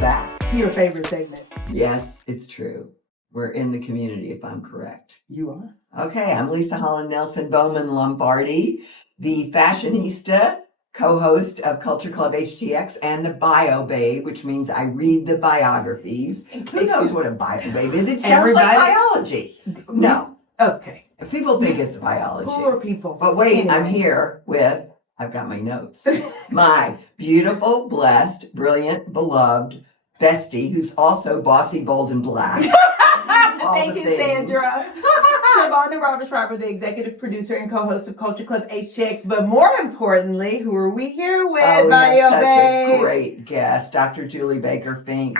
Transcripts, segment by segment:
back. To your favorite segment. Yes, it's true. We're in the community, if I'm correct. You are. Okay, I'm Leisa Holland-Nelson Bowman Lombardi, the fashionista, co-host of Culture Club HTX, and the bio babe, which means I read the biographies. Who knows what a bio babe is? It sounds like biology. No. Okay. People think it's biology. Poor people. But wait, Anyway. I'm here with, I've got my notes, my beautiful, blessed, brilliant, beloved bestie, who's also bossy, bold, and black. Thank you, Sandra. Shavonnah Schreiber, the executive producer and co-host of Culture Club HTX. But more importantly, who are we here with? We have such a great guest, Dr. Julie Baker Finck,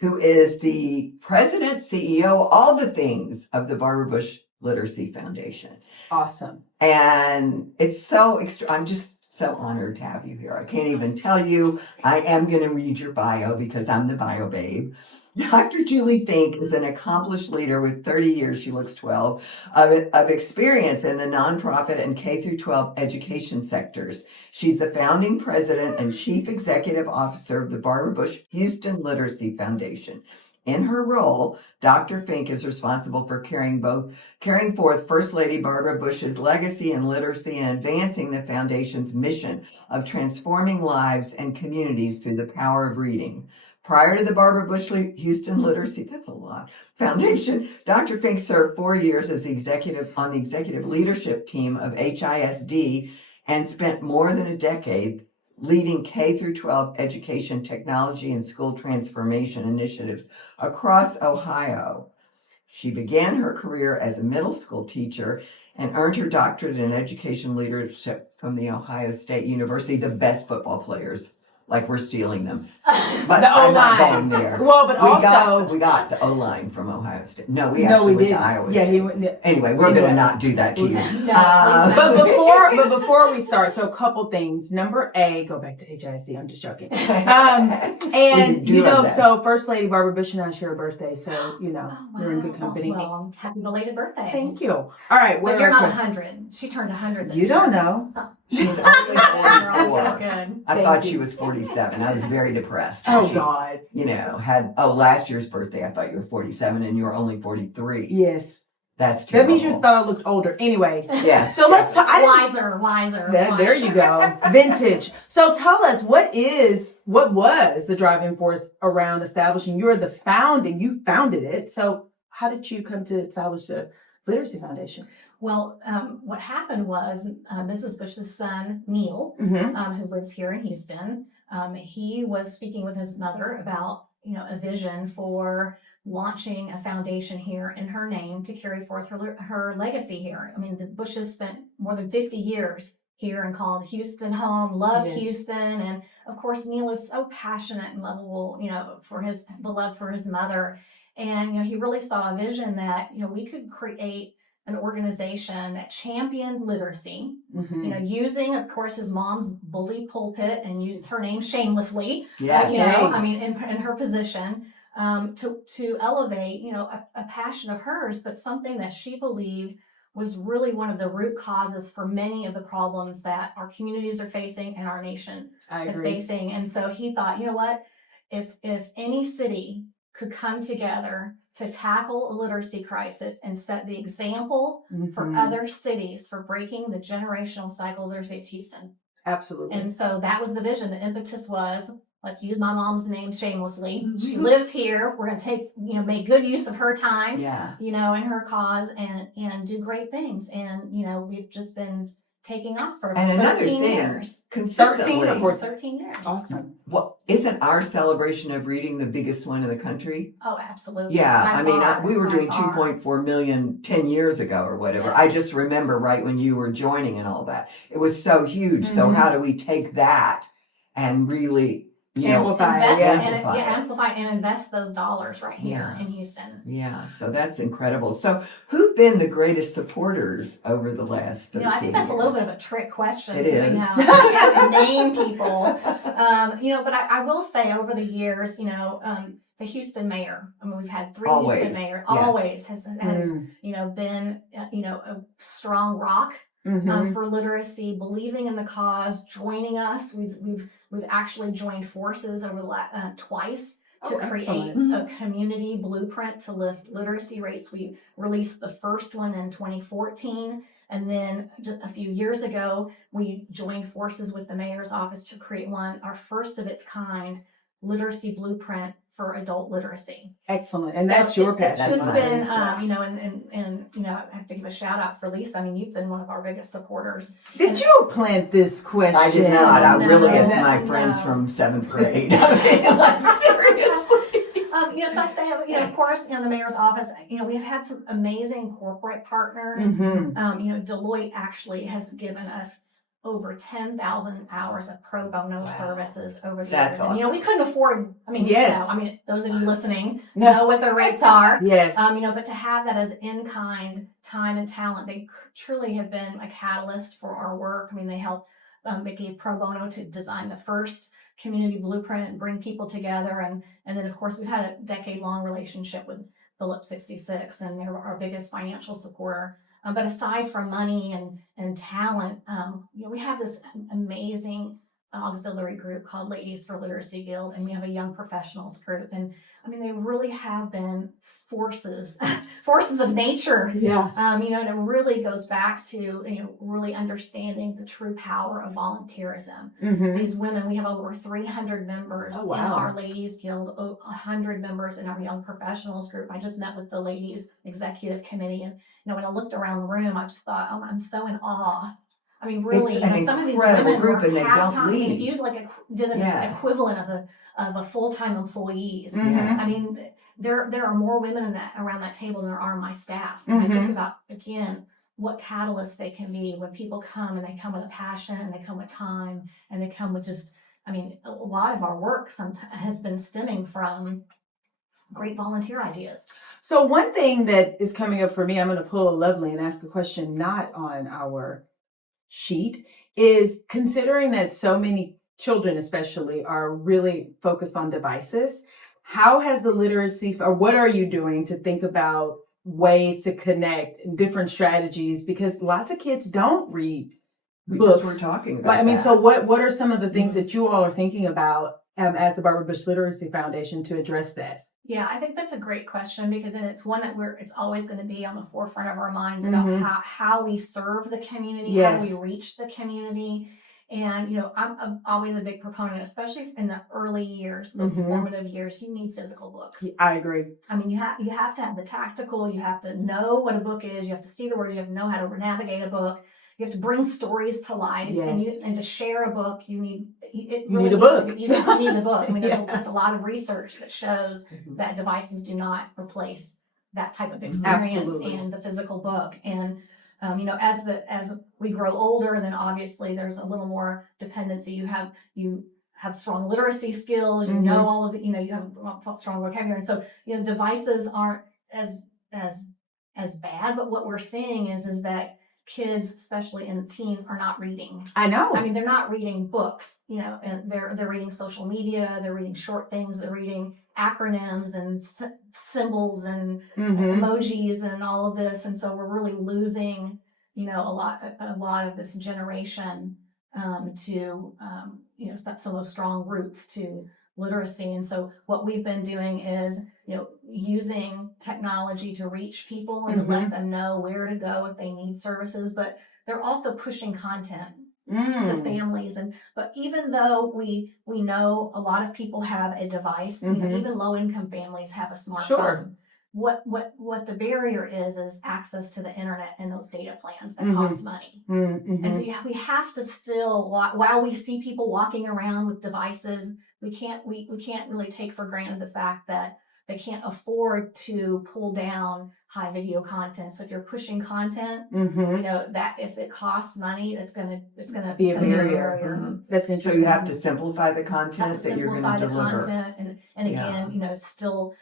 who is the president, CEO, all the things of the Barbara Bush Literacy Foundation. Awesome. And it's so I'm just so honored to have you here. I can't even tell you. I am going to read your bio because I'm the bio babe. Dr. Julie Finck is an accomplished leader with 30 years, she looks 12, of experience in the nonprofit and K-12 education sectors. She's the founding president and chief executive officer of the Barbara Bush Houston Literacy Foundation. In her role, Dr. Finck is responsible for carrying forth First Lady Barbara Bush's legacy in literacy and advancing the foundation's mission of transforming lives and communities through the power of reading. Prior to the Barbara Bush Houston Literacy, that's a lot, Foundation, Dr. Finck served 4 years as on the executive leadership team of HISD and spent more than a decade leading K-12 education technology and school transformation initiatives across Ohio. She began her career as a middle school teacher and earned her doctorate in education leadership from the Ohio State University, the best football players. Like we're stealing them. But the I'm O-line. not going there. Well, but we got the O-line from Ohio State. No, we did. The Iowa Yeah, State. Anyway, we're going to not do that to you. But before we start, so a couple things. Number A, go back to HISD. I'm just joking. And so First Lady Barbara Bush and I share a birthday, so you're in good company. Well, happy belated birthday. Thank you. All right, but you're not 100. She turned 100 this year. You don't know. Oh. She's only 44. Good. I thought she was 47. I was very depressed. God. Last year's birthday, I thought you were 47 and you were only 43. Yes. That's terrible. That means you thought I looked older. Anyway. Yes. So let's talk. Wiser. There you go. Vintage. So tell us, what was the driving force around establishing? You founded it. So how did you come to establish the Literacy Foundation? Well, what happened was Mrs. Bush's son, Neil, who lives here in Houston, he was speaking with his mother about, a vision for launching a foundation here in her name to carry forth her legacy here. I mean, the Bushes spent more than 50 years here and called Houston home, loved Houston. And of course, Neil is so passionate and lovable, for his love for his mother. And, he really saw a vision that, we could create an organization that championed literacy, using, of course, his mom's bully pulpit and used her name shamelessly, in her position, to elevate, a passion of hers, but something that she believed was really one of the root causes for many of the problems that our communities are facing and our nation is facing. And so he thought, if any city could come together to tackle a literacy crisis and set the example for other cities for breaking the generational cycle of literacy, it's Houston. Absolutely. And so that was the vision. The impetus was, let's use my mom's name shamelessly. She lives here. We're going to make good use of her time, in her cause and do great things. And, we've just been taking off for 13 years. Consistently. 13 years. Awesome. Well, isn't our celebration of reading the biggest one in the country? Oh, absolutely. Yeah, we were doing 2.4 million 10 years ago or whatever. Yes. I just remember right when you were joining and all that. It was so huge. So how do we take that and really amplify and invest those dollars right here in Houston. Yeah, so that's incredible. So who've been the greatest supporters over the last 13 I think that's years? a little bit of a trick question. It is. You have to name people. But I will say over the years, the Houston mayor, we've had 3 Houston mayors, always has been, a strong rock for literacy, believing in the cause, joining us. We've actually joined forces over the twice to create excellent. a community blueprint to lift literacy rates. We released the first one in 2014. And then just a few years ago, we joined forces with the mayor's office to create our first of its kind literacy blueprint for adult literacy. Excellent. And So that's your It's passion. just That's been, mine. I have to give a shout out for Leisa. I mean, you've been one of our biggest supporters. Did you plant this question? I did not. I No, really, it's my no. friends from 7th grade. I mean, like, seriously. So I say, of course, the mayor's office, we have had some amazing corporate partners. Mhm. Deloitte actually has given us over 10,000 hours of pro bono services over the That's years. And, awesome. we couldn't afford, Yes. those of you listening No. know what the rates are. Yes. But to have that as in-kind time and talent, they truly have been a catalyst for our work. I mean, they helped, they gave pro bono to design the first community blueprint and bring people together. And then, of course, we've had a decade-long relationship with Phillips 66, and they're our biggest financial supporter. But aside from money and talent, we have this amazing auxiliary group called Ladies for Literacy Guild, and we have a young professionals group. And I mean, they really have been forces of nature. Yeah. And it really goes back to, really understanding the true power of volunteerism. Mm-hmm. These women, we have over 300 members Oh, wow. in our Ladies Guild, 100 members in our Young Professionals group. I just met with the Ladies Executive Committee, and when I looked around the room, I just thought, I'm so in awe. I mean, really, It's an some of these incredible women group, were and they don't half-time. I mean, if leave. you did an Yeah. equivalent of a full-time employees, Mhm. I mean, there are more women around that table than there are my staff. And I think about, again, what catalysts they can be when people come, and they come with a passion, and they come with time, and they come with just, a lot of our work has been stemming from great volunteer ideas. So one thing that is coming up for me, I'm going to pull a Lovely and ask a question not on our sheet, is considering that so many children especially are really focused on devices, how has the literacy, or what are you doing to think about ways to connect different strategies? Because lots of kids don't read We books. just were talking about that. So what are some of the things that you all are thinking about as the Barbara Bush Literacy Foundation to address that? Yeah, I think that's a great question, because it's one that it's always going to be on the forefront of our minds about how we serve the community, how do we reach the community. And, I'm always a big proponent, especially in the early years, those formative years, you need physical books. I agree. I mean, you have to have the tactical, you have to know what a book is, you have to see the words, you have to know how to navigate a book. You have to bring stories to life, Yes. and to share a book, you need You need a book. You need the book. I mean, there's Yeah. just a lot of research that shows that devices do not replace that type of experience Absolutely. and the physical book. And as we grow older, then obviously there's a little more dependency. You have strong literacy skills. You know all of the. You have strong vocabulary, and so devices aren't as bad. But what we're seeing is that kids, especially in teens, are not reading. I know. I mean, they're not reading books, and they're reading social media, they're reading short things, they're reading acronyms and symbols and emojis and all of this. And so we're really losing, a lot of this generation to some of those strong roots to literacy. And so what we've been doing is, using technology to reach people and to let them know where to go if they need services, but they're also pushing content to families. But even though we know a lot of people have a device, even low income families have a smartphone. Sure. What the barrier is access to the internet and those data plans that cost money. And so we have to still, while we see people walking around with devices, we can't really take for granted the fact that they can't afford to pull down high video content. So if you're pushing content, that if it costs money, it's gonna Be a barrier. That's So interesting. you have to simplify the content that you're going to deliver. Content and again, still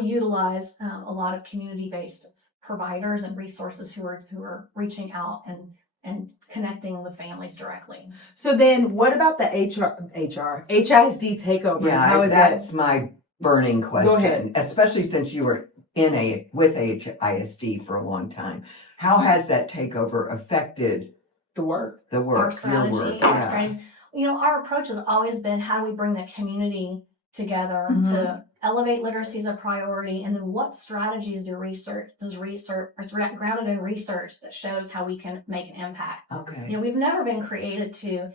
utilize a lot of community-based providers and resources who are reaching out and connecting with families directly. So then what about the HISD takeover? Yeah, How is that's my burning question. Go ahead. Especially since you were with HISD for a long time. How has that takeover affected the work? Our strategy, your work? Our strategy. Our approach has always been, how do we bring the community together to elevate literacy as a priority, and then what strategies does research is grounded in research that shows how we can make an impact. Okay. We've never been created to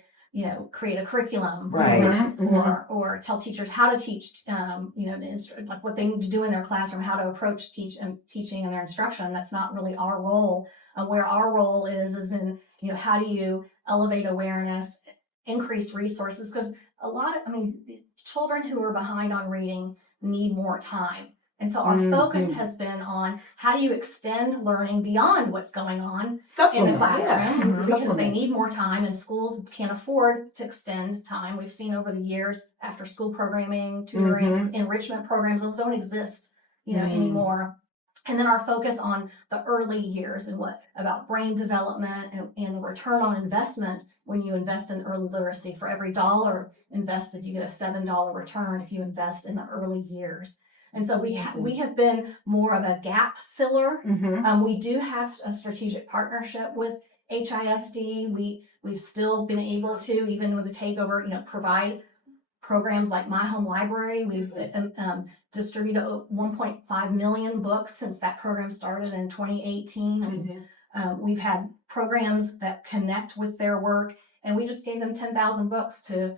create a curriculum, Right. or tell teachers how to teach, like what they need to do in their classroom, how to approach teaching and their instruction. That's not really our role. Where our role is in, how do you elevate awareness, increase resources? Because children who are behind on reading need more time. And so our focus has been on how do you extend learning beyond what's going on in the classroom, because they need more time and schools can't afford to extend time. We've seen over the years after school programming, tutoring, enrichment programs, those don't exist, anymore. And then our focus on the early years and what about brain development and the return on investment. When you invest in early literacy, for every $1 invested, you get a $7 return if you invest in the early years. And so we have been more of a gap filler. We do have a strategic partnership with HISD. We've still been able to, even with the takeover, provide programs like My Home Library. We've distributed 1.5 million books since that program started in 2018. We've had programs that connect with their work, and we just gave them 10,000 books to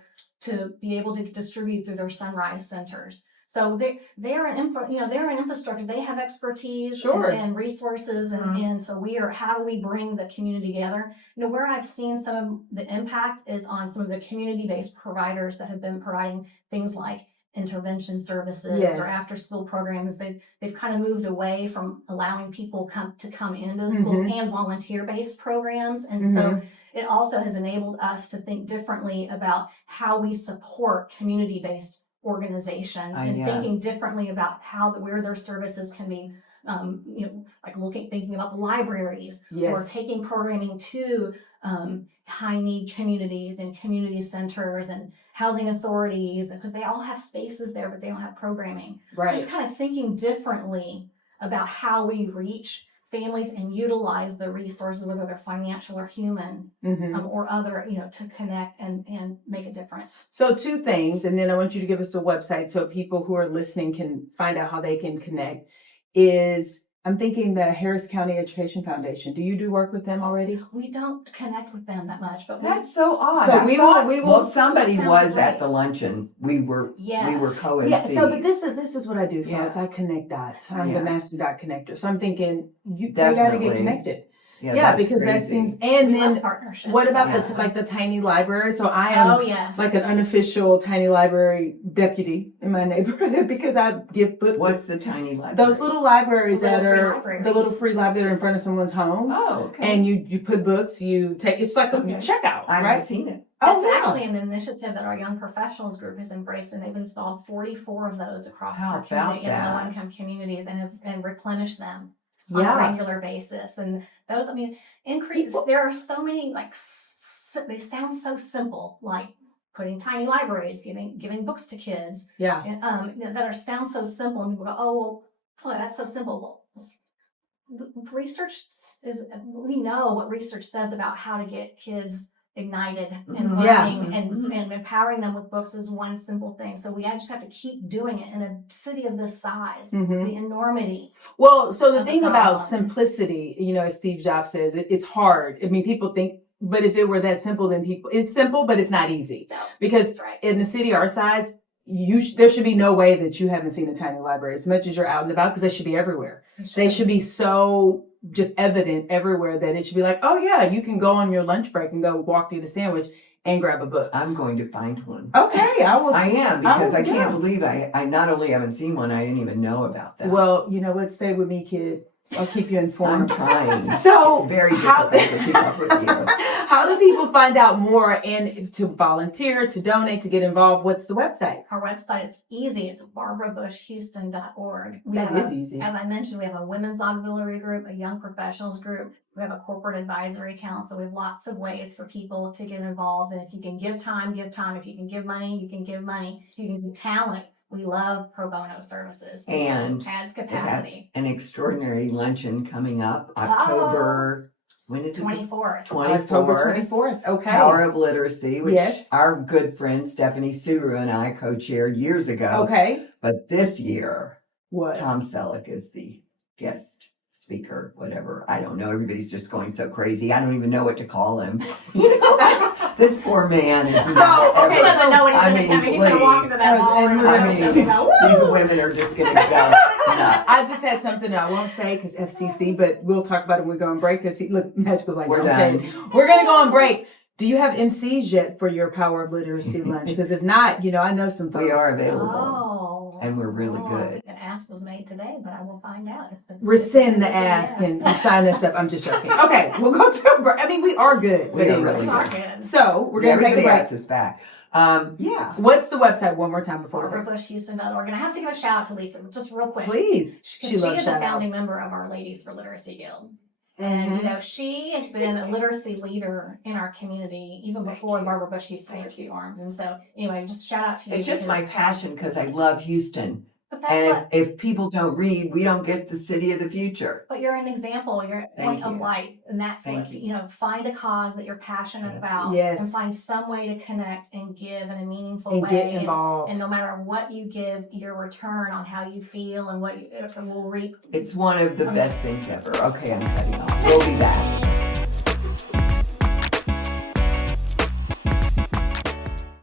be able to distribute through their Sunrise centers. So they're an infrastructure. They have expertise and resources, and so how do we bring the community together? Where I've seen some of the impact is on some of the community-based providers that have been providing things like intervention services or after-school programs. They've kind of moved away from allowing people to come into schools and volunteer-based programs, and so it also has enabled us to think differently about how we support community-based organizations and thinking differently about where their services can be, thinking about the libraries or taking programming to high need communities and community centers and housing authorities, because they all have spaces there, but they don't have programming. So just kind of thinking differently about how we reach families and utilize the resources, whether they're financial or human, or other, to connect and make a difference. So 2 things, and then I want you to give us a website so people who are listening can find out how they can connect. I'm thinking the Harris County Education Foundation. Do you do work with them already? We don't connect with them that much, but that's so odd. So we will. Well, somebody was at the luncheon. We were co-emcees. Yeah. So, but this is what I do, folks. I connect dots. I'm the master dot connector. So I'm thinking you got to get connected. Yeah, because crazy. That seems. And we then partnerships. What about the tiny library? So I am like an unofficial tiny library deputy in my neighborhood because I give books. What's the tiny library? Those little libraries the little free library in front of someone's home. Oh, okay. And you put books. You take. It's like a checkout. I haven't seen it. It's actually an initiative that our young professionals group has embraced, and they've installed 44 of those across our community in low-income communities and replenished them on a regular basis. And those, increase. There are so many, they sound so simple, like putting tiny libraries, giving books to kids. That sound so simple, and people go, "Oh, well, that's so simple." Well, we know what research says about how to get kids ignited and learning and empowering them with books is one simple thing. So we just have to keep doing it in a city of this size, the enormity. Well, so the thing about simplicity, as Steve Jobs says, it's hard. People think, but if it were that simple, then it's simple, but it's not easy. No, because in a city our size, there should be no way that you haven't seen a tiny library as much as you're out and about, because they should be everywhere. They should be so just evident everywhere that it should be like, oh yeah, you can go on your lunch break and go walk to get a sandwich and grab a book. I'm going to find one. Okay, I will. I am, because I can't believe I not only haven't seen one, I didn't even know about that. Well, you know what? Stay with me, kid. I'll keep you informed. I'm trying. So it's very difficult to keep up with you. How do people find out more and to volunteer, to donate, to get involved? What's the website? Our website is easy. It's barbarabushhouston.org. That is easy. As I mentioned, we have a women's auxiliary group, a young professionals group. We have a corporate advisory council. We have lots of ways for people to get involved. And if you can give time, give time. If you can give money, you can give money. If you can give talent, we love pro bono services. And it adds capacity. An extraordinary luncheon coming up October When is it? 24th. 24th. October 24th. Okay. Power of Literacy, which Yes. our good friend Stephanie Suru and I co-chaired years ago. Okay. But this year, What? Tom Selleck is the guest speaker, whatever. I don't know. Everybody's just going so crazy. I don't even know what to call him. You know, this poor man is So, not okay, He ever- doesn't know what he's I going to mean, come in. He's going to walk please. into that ballroom. And I and mean, everybody's gonna go, these "Woo!" women are just going to go nuts. I just had something I won't say because FCC, but we'll talk about it when we go on break. Because look, Magic was like, We're "Don't say done. it." We're gonna go on break. Do you have MCs yet for your Power of Literacy lunch? Because if not, I know some folks. We are available. Oh. And we're really good. An ask was made today, but I will find out. Rescind the Yes. ask and sign us up. I'm just joking. Okay, we'll go to a break. I mean, we are good. We but are anyway. really We are good. So we're gonna take a Everybody break. asks us back. Yeah. What's the website one more time before we break? BarbaraBushHouston.org. And I have to give a shout out to Leisa, just real quick. Please. She She loves is a shout founding outs. member of our Ladies for Literacy Guild. And, she has been a literacy leader in our community even before the Barbara Bush Houston Literacy formed. And so, anyway, just shout out to you. It's just my because- passion because I love Houston. But that's And what, if people don't read, we don't get the city of the future. but you're an example. You're a Thank point of you. light. And that's Thank what, you. find a cause that you're passionate about. Yes. And find some way to connect and give in a meaningful And way. get involved. And no matter what you give, your return on how you feel and what you will reap. It's one of the best things ever. Okay, I'm cutting off. We'll be back.